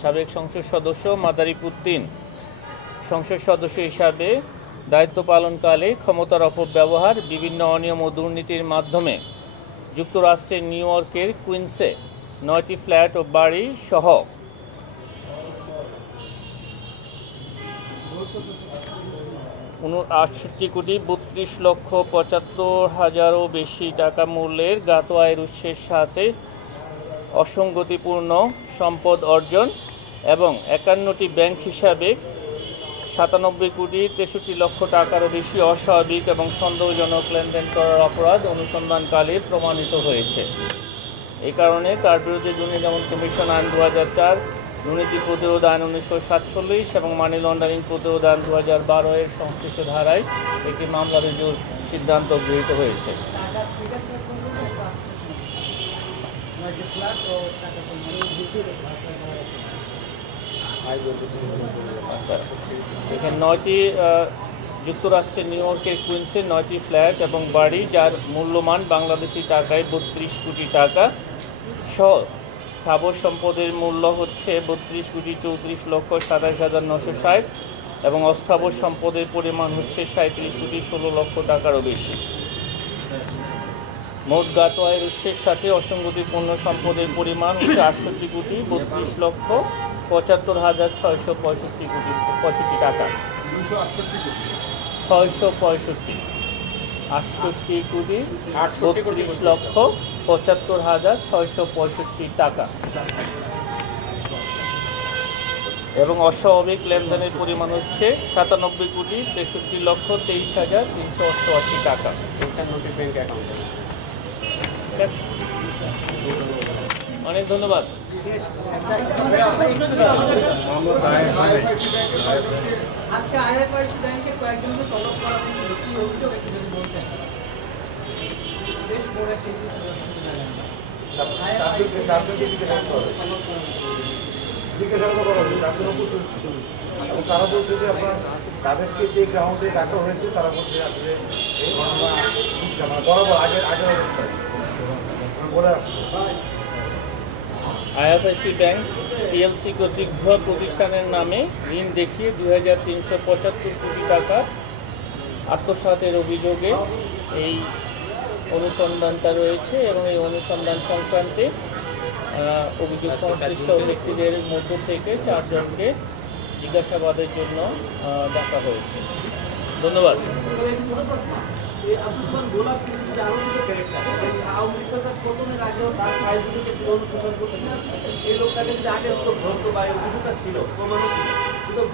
সাবেক সংসদ সদস্য মাদারীপুর ৩ সংসদ সদস্য হিসাবে দায়িত্ব পালনকালে ক্ষমতার অপব্যবহার, বিভিন্ন অনিয়ম ও দুর্নীতির মাধ্যমে যুক্তরাষ্ট্রের নিউ ইয়র্কের কুইন্সে ৯টি ফ্ল্যাট ও বাড়ি সহ ৬৮,৩২,৭৫,০০০ বেশি টাকা মূল্যের জ্ঞাত আয়ের উৎসের সাথে অসঙ্গতিপূর্ণ সম্পদ অর্জন এবং ৫১টি ব্যাংক হিসাবে ৯৭,৬৩,০০,০০০ টাকারও বেশি অস্বাভাবিক এবং সন্দেহজনক লেনদেন করার অপরাধ অনুসন্ধানকালে প্রমাণিত হয়েছে। এই কারণে তার বিরুদ্ধে দুর্নীতি দমন কমিশন আইন ২০০৪, দুর্নীতি প্রতিরোধ আইন ১৯৪৭ এবং মানি লন্ডারিং প্রতিরোধ আইন ২০১২ এর সংশ্লিষ্ট ধারায় একটি মামলা রুজুর সিদ্ধান্ত গৃহীত হয়েছে। এখানে ৯টি যুক্তরাষ্ট্রের নিউ ইয়র্কের কুইন্সে ৯টি ফ্ল্যাট এবং বাড়ি, যার মূল্যমান বাংলাদেশি টাকায় ৩২ কোটি টাকা সহ স্থাবর সম্পদের মূল্য হচ্ছে ৩২,৩৪,২৭,৯৬০ এবং অস্থাবর সম্পদের পরিমাণ হচ্ছে ৩৭,১৬,০০,০০০ টাকারও বেশি। মোট জ্ঞাত আয়ের উৎসের সাথে অসঙ্গতিপূর্ণ সম্পদের পরিমাণ হচ্ছে ৬৮,৭৫,৬৬৫ টাকা। ৬৬,৩২,৭৫,৬৬৫ টাকা এবং অস্বাভাবিক লেনদেনের পরিমাণ হচ্ছে ৯৭,৬৩,২৩,৩৮৮ টাকা। অনেক ধন্যবাদ। আজকে আইএফআইসি ব্যাংকে কয়েকজনকে তলব করা হয়েছে, কি অভিযোগ একটু যদি বলতেন। বেশ বড় একটা জিজ্ঞাসাবাদ করা হয়েছে, চারজন উপস্থিত ছিল এবং তারা বলছে যে আপনার তাদেরকে যে গ্রাউন্ডে ডাকা হয়েছে তারা বলছে আসলে এই ঘটনা বরাবর আগের অবস্থায় বলে আসছে। আইএফআইসি ব্যাংক পিএলসি কর্তৃক ভুয়া প্রতিষ্ঠানের নামে ঋণ দেখিয়ে ২,৩৭৫ কোটি টাকা আত্মসাতের অভিযোগে এই অনুসন্ধানটা রয়েছে এবং এই অনুসন্ধান সংক্রান্তে অভিযোগ সংশ্লিষ্ট ব্যক্তিদের মধ্য থেকে ৪ জনকে জিজ্ঞাসাবাদের জন্য ডাকা হয়েছে। ধন্যবাদ।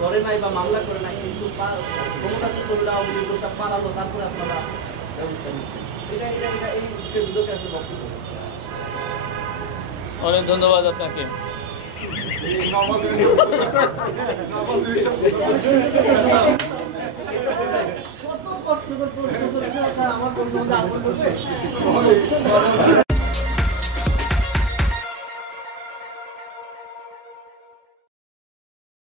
ধরে নাই বা মামলা করে নাই, কিন্তু পালালো, তারপরে আপনারা ব্যবস্থা নিচ্ছেন। এই বিষয়ে বিরোধী আসলে বক্তব্য। অনেক ধন্যবাদ আপনাকে। কত কষ্ট করে আমার